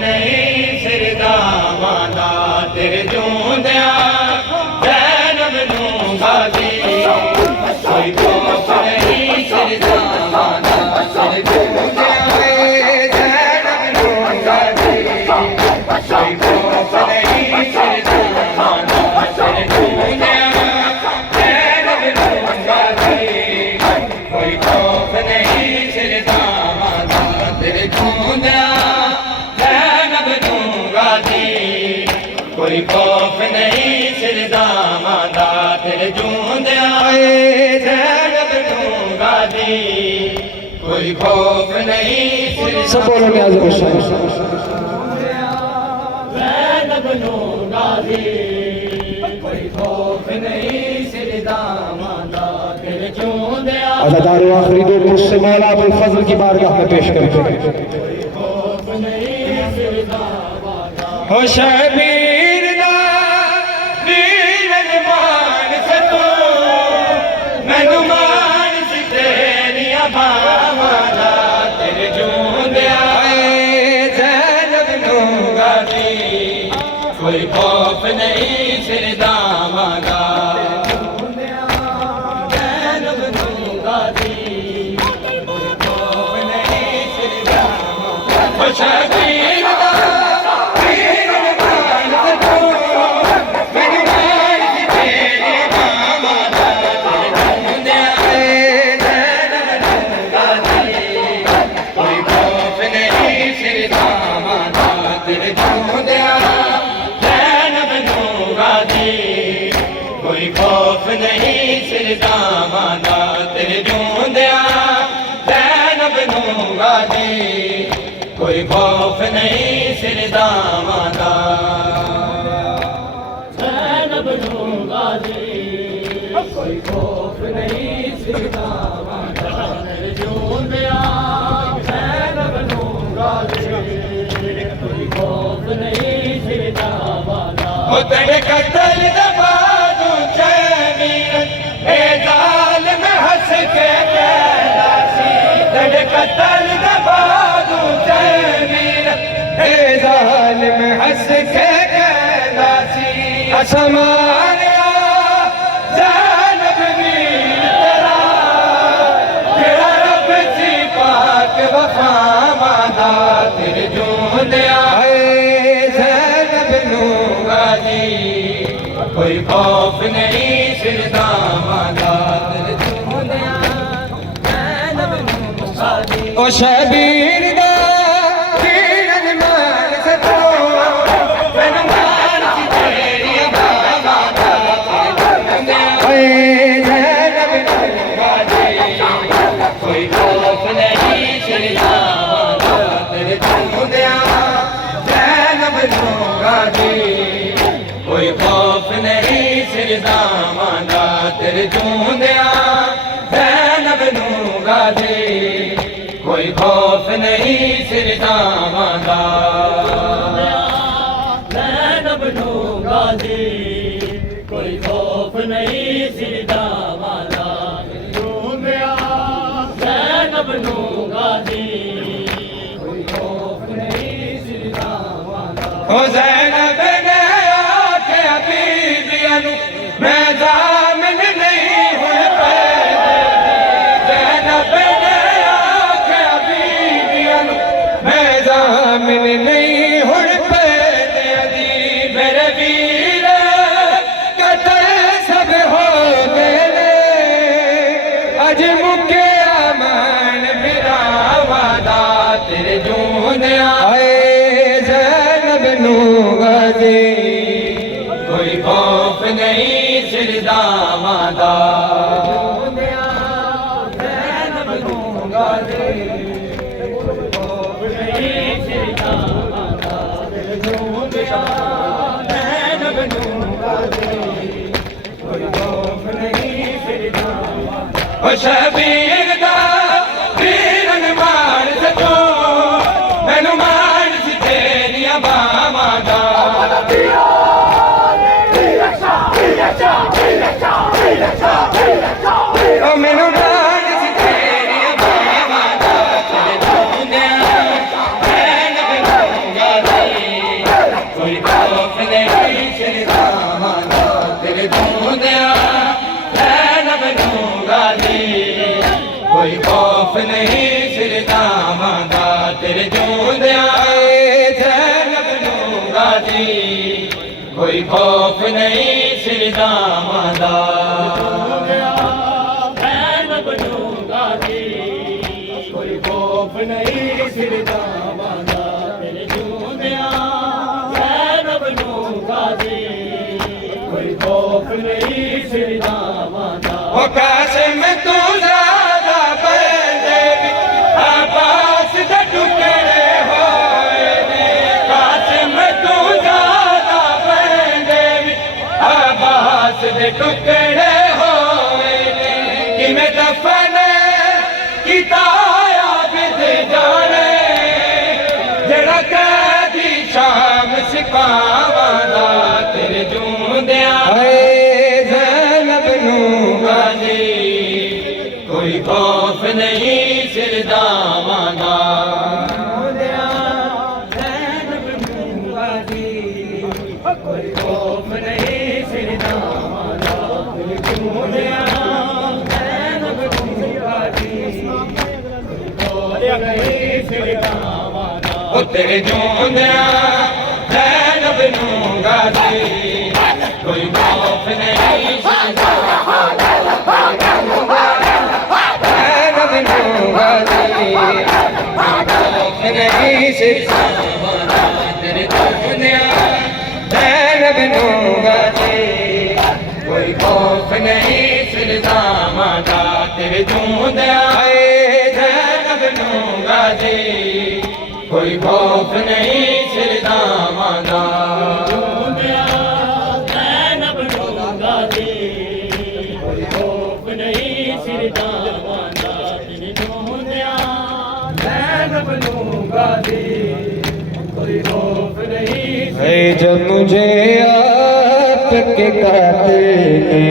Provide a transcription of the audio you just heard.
नहीं सिरदावादा तेरे जूंदिया जैनब नूं गादी कोई खौफ नहीं सिरदावादा तेरे जूंदिया जैनब नूं गादी कोई खौफ नहीं सिरदावादा तेरे जूंदिया जैनब नूं गादी कोई खौफ नहीं सिरदावादा तेरे जूंदिया कोई खौफ नहीं सिरदावादा तेरे जूंदिया जैनब नूं गादी कोई खौफ नहीं सिरदावादा जैनब नूं गादी कोई खौफ नहीं सिरदावादा तेरे जूंदिया अज़ादार आखिरी दो मुझसे मौला अबुल फजल की बारगाह में पेश करते हैं। खौफ नहीं सिरदावादा हो शबीर तेरे जूंदिया जैनब नूं गादी कोई खौफ नहीं सिरदावादा जैनब नूं गादी कोई खौफ नहीं सिरदावादा शबीर कोई खौफ नहीं सिरदावादा तेरे जूंदिया जैनब नूं गादी कोई खौफ नहीं सिरदावादा जैनब नूं गादी कोई खौफ नहीं सिरदावादा तेरे जूंदिया जैनब नूं गादी कोई खौफ नहीं सिरदावादा ओ तेरे कत्ल दबा कतल दबादू जमीर ए जालिम हंस के कहलासी असमानिया ज़ैनब वीर तेरा जेड़ा रब सी पाक वफा वादा तेरे जूंदिया ज़ैनब नूं गादी कोई खौफ नहीं सिरदावादा तेरे जूंदिया ज़ैनब नूं गादी ओ शबीर दा किरण मान सतो मन मान सी तेरी बाबा ओए जैनब नूं गादी कोई खौफ नहीं सिरदावादा तेरे जूंदिया जैनब नूं गादी कोई खौफ नहीं सिरदावादा तेरे जूंदिया जैनब नूं गादी कोई खौफ नहीं सिरदावादा जैनब नूं गादी कोई खौफ नहीं सिरदावादा जूंदिया जैनब नूं गादी कोई खौफ नहीं सिरदावादा ओ ज़ैनब ने आख्या बीबियां नूं मैं जामिन नहीं हुण पैदे ज़ैनब जामिन नहीं हुण पैदे दी मेरे वीर कतल सब हो गए अज मुके अमन मेरा वादा तेरे जूंदिया ज़ैनब नूं गादी कोई खौफ नहीं सिरदावादा ज़ैनब नूं गादी शबीर दा किरण मान सतो मैनू मान सी तेरिया बावां दा मैनू मान सी तेरिया बावां दा तेरे जूंदिया जैनब नूं गादी नहीं सिरदावां दा तेरे जोंदियां ज़ैनब नूं गाजी कोई खौफ नहीं सिरदावां दा ज़ैनब नूं गाजी कोई खौफ नहीं सिरदावां दा तेरे जोंदियां ज़ैनब नूं गाजी कोई खौफ नहीं सिरदावां दा ओ कासिम तू ज़्यादा बंदे अब्बास दे टुकड़े होए ने कासिम तू ज़्यादा बंदे अब्बास दे टुकड़े होए ने किवें दफन किताया बिद जाने जेड़ा कैदी शाम सिपावां दा तेरे जूंदियां ज़ैनब नूं गाजी कोई खौफ नहीं सिरदावां दा ज़ैनब नूं गाजी कोई खौफ नहीं सिरदावां दा तेरे जूंदियां ज़ैनब नूं गाजी ओ तेरे जोंदियां ज़ैनब नूं गाजी कोई खौफ नहीं सिरदावां दा ज़ैनब नूं गाजी कोई खौफ नहीं सिरदावां दा तेरे जोंदियां ज़ैनब नूं गाजी कोई खौफ नहीं सिरदावां दा तेरे जोंदियां ज़ैनब नूं गाजी कोई खौफ नहीं सिरदावां दा ज़ैनब नूं गाजी कोई खौफ नहीं सिरदावां दा तेरे जोंदियां ज़ैनब नूं गाजी कोई खौफ नहीं जब मुझे आप के कातिल ने